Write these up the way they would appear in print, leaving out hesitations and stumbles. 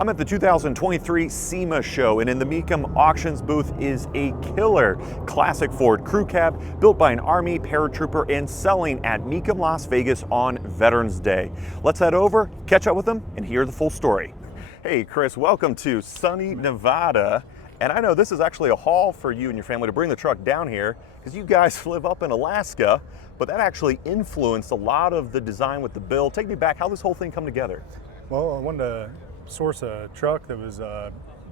I'm at the 2023 SEMA show, and in the Mecum auctions booth is a killer classic Ford crew cab built by an Army paratrooper and selling at Mecum Las Vegas on Veterans Day. Let's head over, catch up with them, and hear the full story. Hey Chris, welcome to sunny Nevada. And I know this is actually a haul for you and your family to bring the truck down here because you guys live up in Alaska, but that actually influenced a lot of the design with the build. Take me back, how this whole thing come together? Well, I wanted to source a truck that was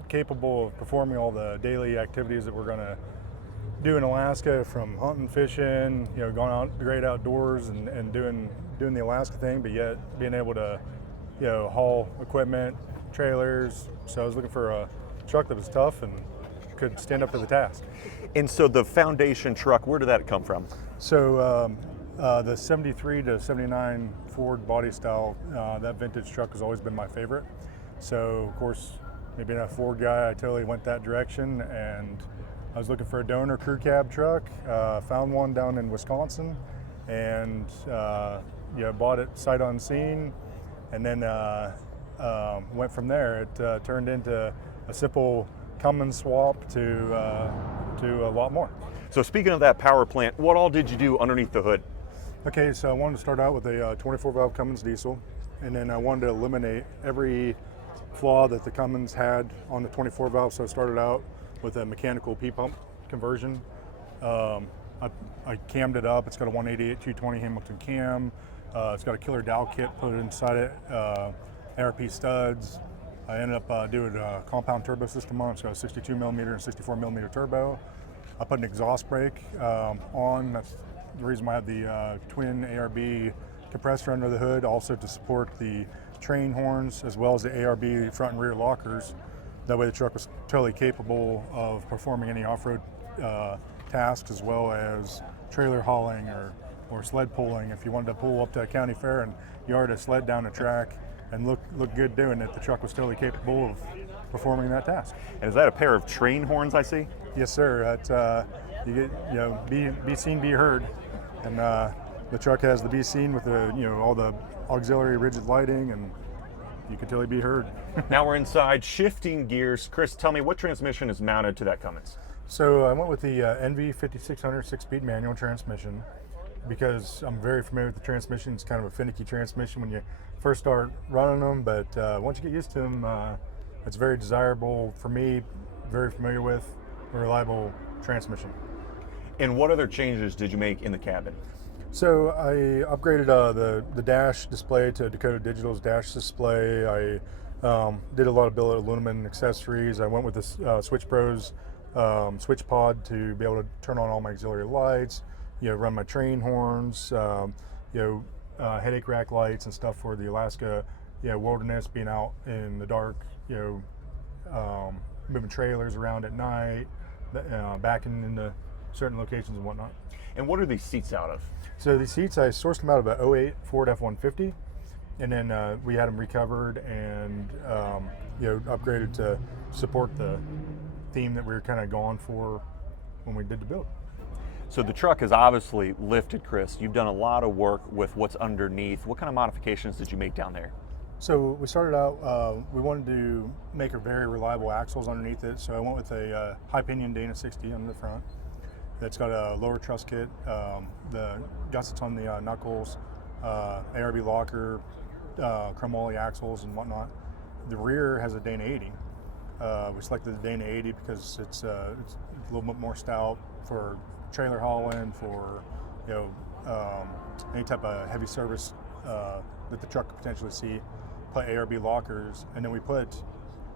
capable of performing all the daily activities that we're going to do in Alaska, from hunting, fishing, going out the great outdoors and doing the Alaska thing, but yet being able to, haul equipment, trailers. So I was looking for a truck that was tough and could stand up to the task. And so the foundation truck, where did that come from? So the 73 to 79 Ford body style, that vintage truck has always been my favorite. So of course, me being a Ford guy, I totally went that direction, and I was looking for a donor crew cab truck, found one down in Wisconsin, and bought it sight unseen, and then went from there. It turned into a simple Cummins swap to a lot more. So speaking of that power plant, what all did you do underneath the hood? Okay, so I wanted to start out with a 24 valve Cummins diesel, and then I wanted to eliminate every flaw that the Cummins had on the 24 valve. So I started out with a mechanical P-pump conversion. I cammed it up. It's got a 188 220 Hamilton cam. It's got a killer dowel kit put inside it, ARP studs. I ended up doing a compound turbo system on it. It's got a 62 millimeter and 64 millimeter turbo. I put an exhaust brake on. That's the reason why I have the twin ARB compressor under the hood, also to support the train horns as well as the ARB front and rear lockers. That way the truck was totally capable of performing any off-road tasks, as well as trailer hauling or sled pulling. If you wanted to pull up to a county fair and yard a sled down a track and look good doing it, the truck was totally capable of performing that task. And is that a pair of train horns I see? Yes, sir. You get be seen, be heard, and the truck has the be seen with the all the auxiliary rigid lighting, and you can totally be heard. Now we're inside, shifting gears. Chris, tell me, what transmission is mounted to that Cummins? So I went with the NV 5600 6-speed manual transmission because I'm very familiar with the transmission. It's kind of a finicky transmission when you first start running them, but once you get used to them, it's very desirable for me, very familiar with, a reliable transmission. And what other changes did you make in the cabin? So I upgraded the dash display to Dakota Digital's dash display. I did a lot of billet aluminum accessories. I went with this Switch Pros switch pod to be able to turn on all my auxiliary lights, run my train horns, headache rack lights and stuff for the Alaska wilderness, being out in the dark, moving trailers around at night, backing into certain locations and whatnot. And what are these seats out of? So these seats, I sourced them out of an 08 Ford F-150, and then we had them recovered and upgraded to support the theme that we were kind of going for when we did the build. So the truck is obviously lifted, Chris. You've done a lot of work with what's underneath. What kind of modifications did you make down there? So we started out, we wanted to make a very reliable axles underneath it, so I went with a high pinion Dana 60 on the front. It's got a lower truss kit, the gussets on the knuckles, ARB locker, chromoly axles and whatnot. The rear has a Dana 80. We selected the Dana 80 because it's a little bit more stout for trailer hauling, for any type of heavy service that the truck could potentially see. Put ARB lockers, and then we put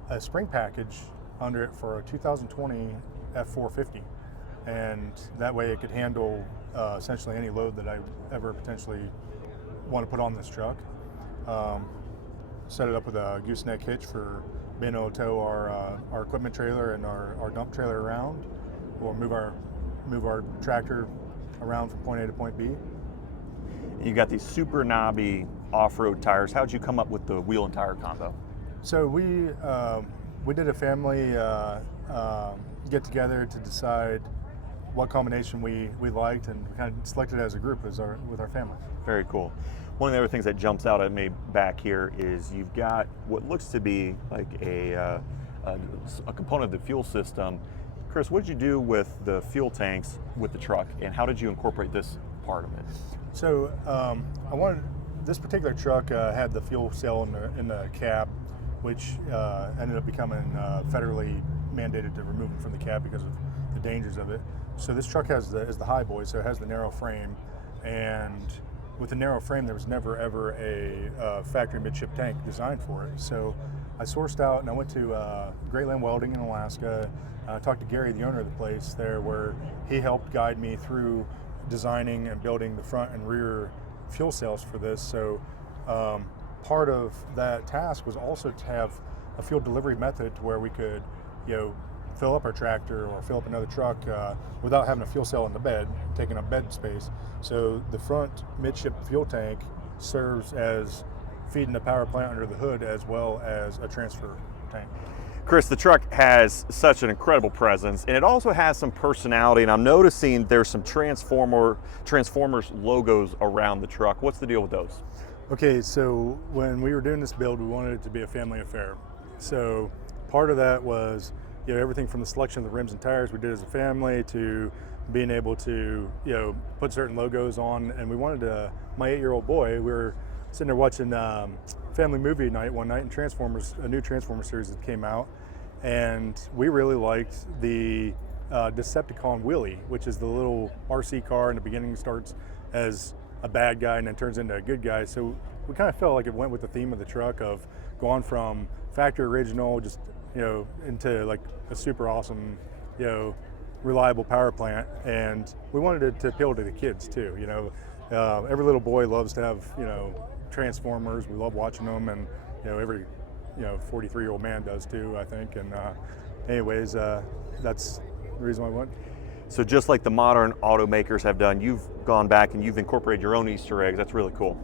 a spring package under it for a 2020 F450. And that way it could handle essentially any load that I ever potentially want to put on this truck. Set it up with a gooseneck hitch for being able to tow our equipment trailer and our dump trailer around, or move our tractor around from point A to point B. You got these super knobby off-road tires. How'd you come up with the wheel and tire combo? So we did a family get together to decide what combination we liked, and kind of selected it as a group with our family. Very cool. One of the other things that jumps out at me back here is you've got what looks to be like a component of the fuel system. Chris, what did you do with the fuel tanks with the truck, and how did you incorporate this part of it? So this particular truck had the fuel cell in the cab, which ended up becoming federally mandated to remove it from the cab because of the dangers of it. So this truck is the high boy, so it has the narrow frame, and with the narrow frame, there was never ever a factory midship tank designed for it. So I sourced out and I went to Great Land Welding in Alaska. I talked to Gary, the owner of the place there, where he helped guide me through designing and building the front and rear fuel cells for this. So part of that task was also to have a fuel delivery method to where we could, fill up our tractor or fill up another truck without having a fuel cell in the bed, taking up bed space. So the front midship fuel tank serves as feeding the power plant under the hood as well as a transfer tank. Chris, the truck has such an incredible presence, and it also has some personality, and I'm noticing there's some Transformers logos around the truck. What's the deal with those? Okay, so when we were doing this build, we wanted it to be a family affair. So part of that was, everything from the selection of the rims and tires we did as a family to being able to, put certain logos on. And we wanted to, my 8-year-old boy, we were sitting there watching family movie night one night, and Transformers, a new Transformers series that came out. And we really liked the Decepticon Willie, which is the little RC car in the beginning, starts as a bad guy and then turns into a good guy. So we kind of felt like it went with the theme of the truck of going from factory original, just into like a super awesome, reliable power plant. And we wanted it to appeal to the kids too. Every little boy loves to have Transformers. We love watching them, and every 43-year-old man does too, I think. And anyways, that's the reason why I went. So just like the modern automakers have done, you've gone back and you've incorporated your own Easter eggs. That's really cool.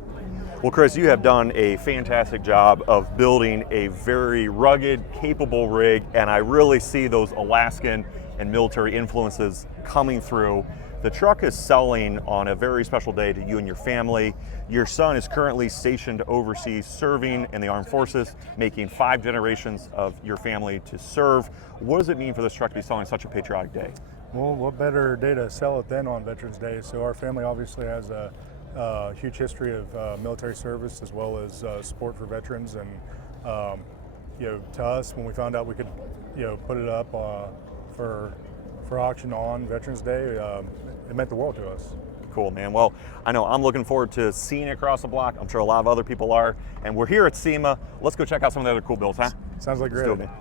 Well, Chris, you have done a fantastic job of building a very rugged, capable rig, and I really see those Alaskan and military influences coming through. The truck is selling on a very special day to you and your family. Your son is currently stationed overseas serving in the armed forces, making 5 generations of your family to serve. What does it mean for this truck to be selling such a patriotic day? Well, what better day to sell it than on Veterans Day? So our family obviously has a huge history of military service as well as support for veterans, and to us, when we found out we could put it up for auction on Veterans Day, it meant the world to us. Cool, man. Well, I know I'm looking forward to seeing it across the block. I'm sure a lot of other people are, and we're here at SEMA. Let's go check out some of the other cool builds, huh? Sounds like great. Let's do it, man.